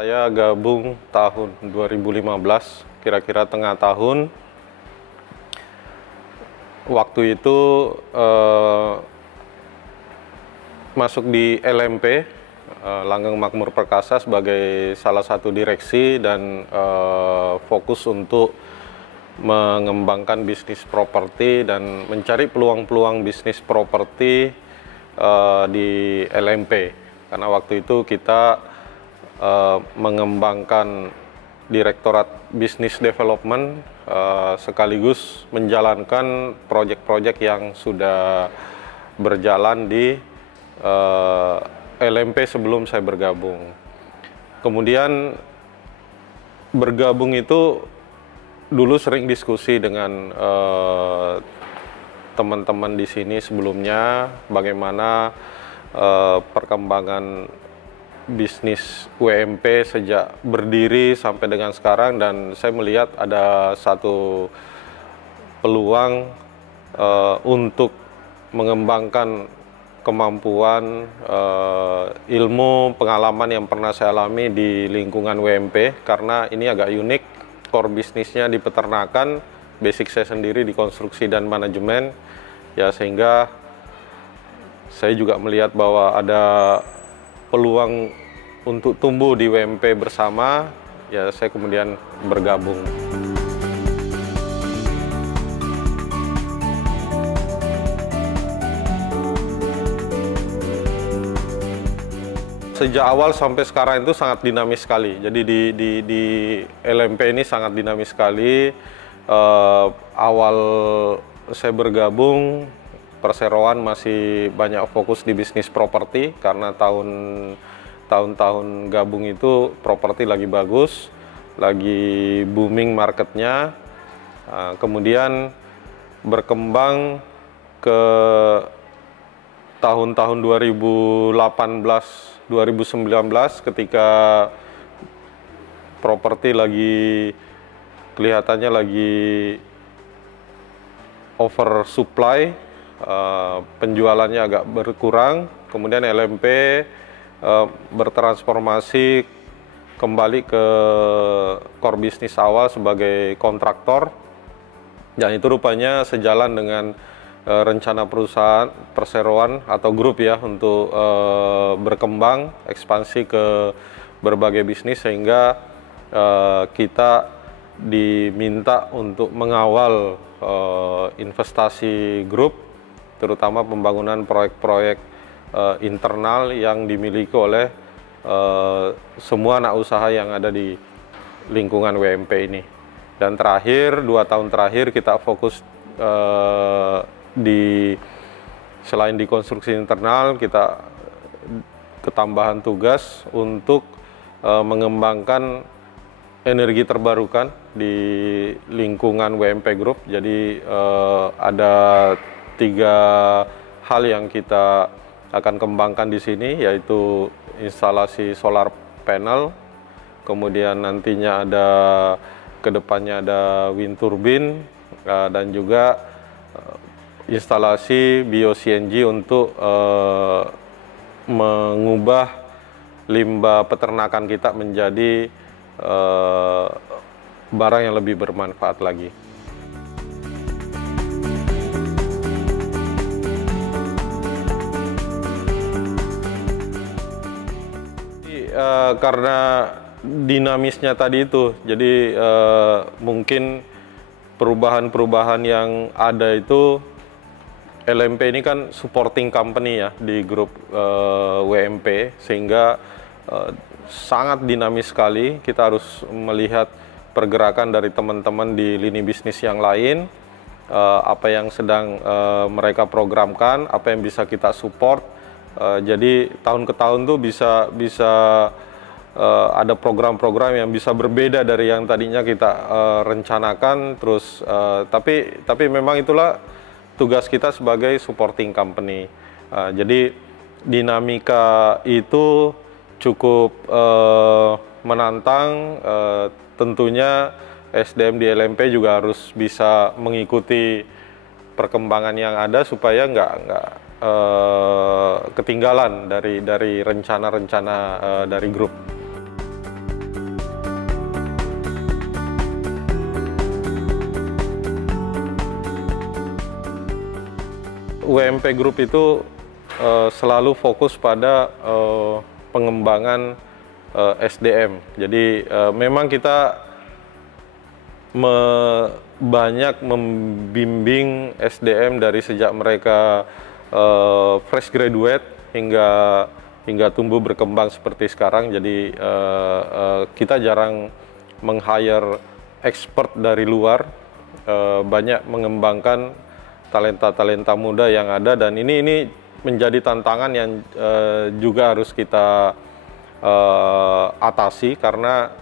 Saya gabung tahun 2015, kira-kira tengah tahun. Waktu itu masuk di LMP, Langgeng Makmur Perkasa, sebagai salah satu direksi dan fokus untuk mengembangkan bisnis properti dan mencari peluang-peluang bisnis properti di LMP. Karena waktu itu kita mengembangkan Direktorat Business Development sekaligus menjalankan proyek-proyek yang sudah berjalan di LMP sebelum saya bergabung. Kemudian bergabung itu dulu sering diskusi dengan teman-teman di sini sebelumnya, bagaimana perkembangan bisnis WMP sejak berdiri sampai dengan sekarang, dan saya melihat ada satu peluang untuk mengembangkan kemampuan, ilmu, pengalaman yang pernah saya alami di lingkungan WMP, karena ini agak unik, core bisnisnya di peternakan, basic saya sendiri di konstruksi dan manajemen, ya, sehingga saya juga melihat bahwa ada peluang untuk tumbuh di WMP bersama, ya saya kemudian bergabung. Sejak awal sampai sekarang itu sangat dinamis sekali. Jadi di LMP ini sangat dinamis sekali. Awal saya bergabung, perseroan masih banyak fokus di bisnis properti, karena tahun-tahun gabung itu properti lagi bagus, lagi booming marketnya. Kemudian berkembang ke tahun-tahun 2018-2019 ketika properti lagi kelihatannya lagi oversupply, penjualannya agak berkurang. Kemudian LMP bertransformasi kembali ke core bisnis awal sebagai kontraktor, dan itu rupanya sejalan dengan rencana perusahaan perseroan atau grup, ya, untuk berkembang ekspansi ke berbagai bisnis, sehingga kita diminta untuk mengawal investasi grup, terutama pembangunan proyek-proyek internal yang dimiliki oleh semua anak usaha yang ada di lingkungan WMP ini. Dan terakhir, 2 tahun terakhir kita fokus selain di konstruksi internal, kita ketambahan tugas untuk mengembangkan energi terbarukan di lingkungan WMP Group. Jadi ada 3 hal yang kita akan kembangkan di sini, yaitu instalasi solar panel, kemudian nantinya ada kedepannya ada wind turbine, dan juga instalasi bio-CNG untuk mengubah limbah peternakan kita menjadi barang yang lebih bermanfaat lagi. Karena dinamisnya tadi itu, jadi mungkin perubahan-perubahan yang ada itu, LMP ini kan supporting company, ya, di grup WMP, sehingga sangat dinamis sekali. Kita harus melihat pergerakan dari teman-teman di lini bisnis yang lain, apa yang sedang mereka programkan, apa yang bisa kita support. Jadi tahun ke tahun tuh bisa ada program-program yang bisa berbeda dari yang tadinya kita rencanakan. Terus tapi memang itulah tugas kita sebagai supporting company. Jadi dinamika itu cukup menantang. Tentunya SDM di LMP juga harus bisa mengikuti perkembangan yang ada supaya nggak ketinggalan dari rencana-rencana dari grup. WMP Group itu selalu fokus pada pengembangan SDM. Jadi memang kita banyak membimbing SDM dari sejak mereka fresh graduate hingga tumbuh berkembang seperti sekarang. Jadi kita jarang meng-hire expert dari luar, banyak mengembangkan talenta-talenta muda yang ada, dan ini menjadi tantangan yang juga harus kita atasi, karena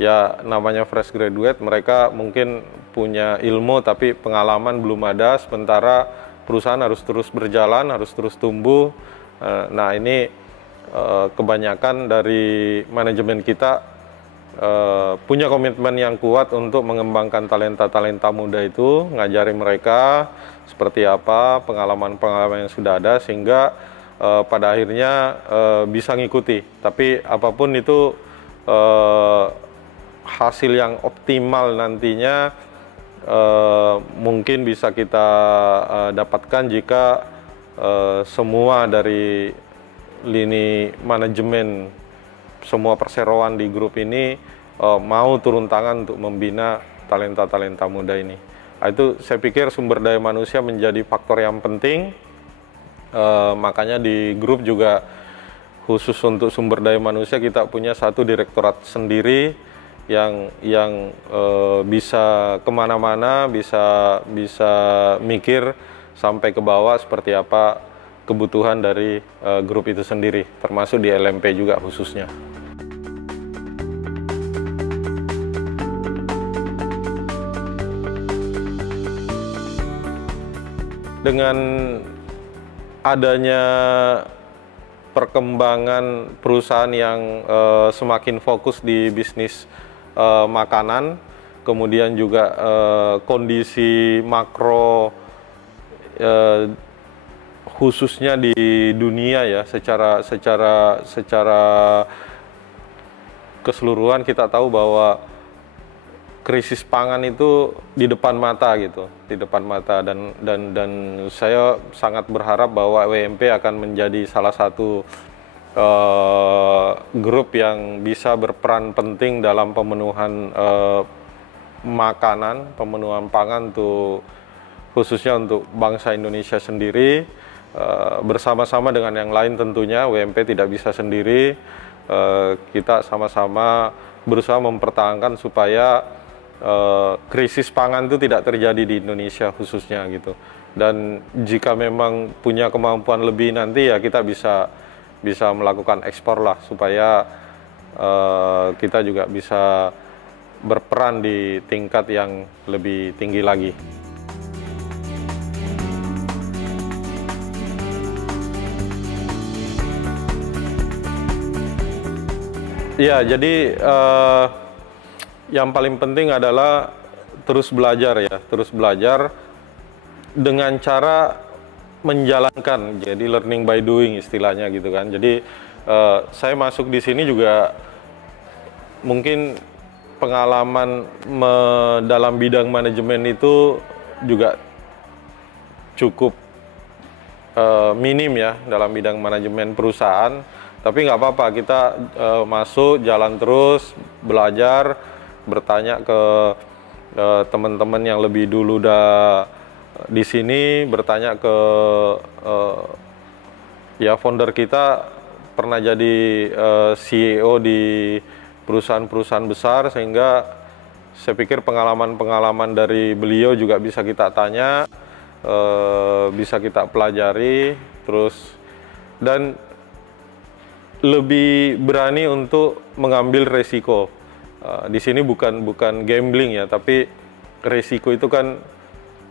ya namanya fresh graduate, mereka mungkin punya ilmu tapi pengalaman belum ada, sementara perusahaan harus terus berjalan, harus terus tumbuh. Nah ini kebanyakan dari manajemen kita punya komitmen yang kuat untuk mengembangkan talenta-talenta muda itu, ngajari mereka seperti apa pengalaman-pengalaman yang sudah ada, sehingga pada akhirnya bisa ngikuti. Tapi apapun itu hasil yang optimal nantinya mungkin bisa kita dapatkan jika semua dari lini manajemen, semua perseroan di grup ini mau turun tangan untuk membina talenta-talenta muda ini. Itu saya pikir sumber daya manusia menjadi faktor yang penting. Makanya di grup juga khusus untuk sumber daya manusia kita punya satu direktorat sendiri yang bisa kemana-mana, bisa mikir sampai ke bawah seperti apa kebutuhan dari grup itu sendiri, termasuk di LMP juga khususnya. Dengan adanya perkembangan perusahaan yang semakin fokus di bisnis makanan, kemudian juga kondisi makro khususnya di dunia ya, secara keseluruhan kita tahu bahwa krisis pangan itu di depan mata gitu, di depan mata, dan saya sangat berharap bahwa WMP akan menjadi salah satu grup yang bisa berperan penting dalam pemenuhan makanan, pemenuhan pangan untuk khususnya untuk bangsa Indonesia sendiri, bersama-sama dengan yang lain tentunya. WMP tidak bisa sendiri, kita sama-sama berusaha mempertahankan supaya krisis pangan itu tidak terjadi di Indonesia khususnya gitu. Dan jika memang punya kemampuan lebih nanti ya kita bisa melakukan ekspor lah, supaya kita juga bisa berperan di tingkat yang lebih tinggi lagi. Ya, jadi yang paling penting adalah terus belajar ya, terus belajar dengan cara menjalankan, jadi learning by doing istilahnya gitu kan. Jadi saya masuk di sini juga mungkin pengalaman dalam bidang manajemen itu juga cukup minim ya dalam bidang manajemen perusahaan. Tapi nggak apa-apa, kita masuk, jalan terus, belajar, bertanya ke teman-teman yang lebih dulu di sini, bertanya ke ya founder kita pernah jadi CEO di perusahaan-perusahaan besar, sehingga saya pikir pengalaman-pengalaman dari beliau juga bisa kita tanya, bisa kita pelajari terus, dan lebih berani untuk mengambil resiko. Di sini bukan gambling ya, tapi resiko itu kan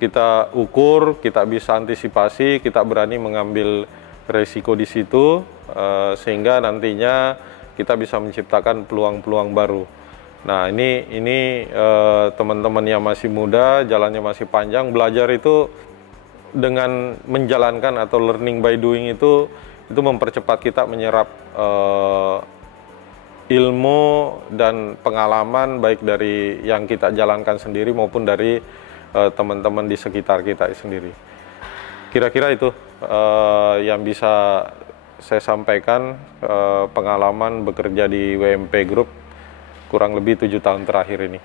kita ukur, kita bisa antisipasi, kita berani mengambil resiko di situ, sehingga nantinya kita bisa menciptakan peluang-peluang baru. Nah ini teman-teman yang masih muda, jalannya masih panjang, belajar itu dengan menjalankan atau learning by doing itu mempercepat kita menyerap ilmu dan pengalaman baik dari yang kita jalankan sendiri maupun dari teman-teman di sekitar kita sendiri. Kira-kira itu yang bisa saya sampaikan, pengalaman bekerja di WMP Group kurang lebih 7 tahun terakhir ini.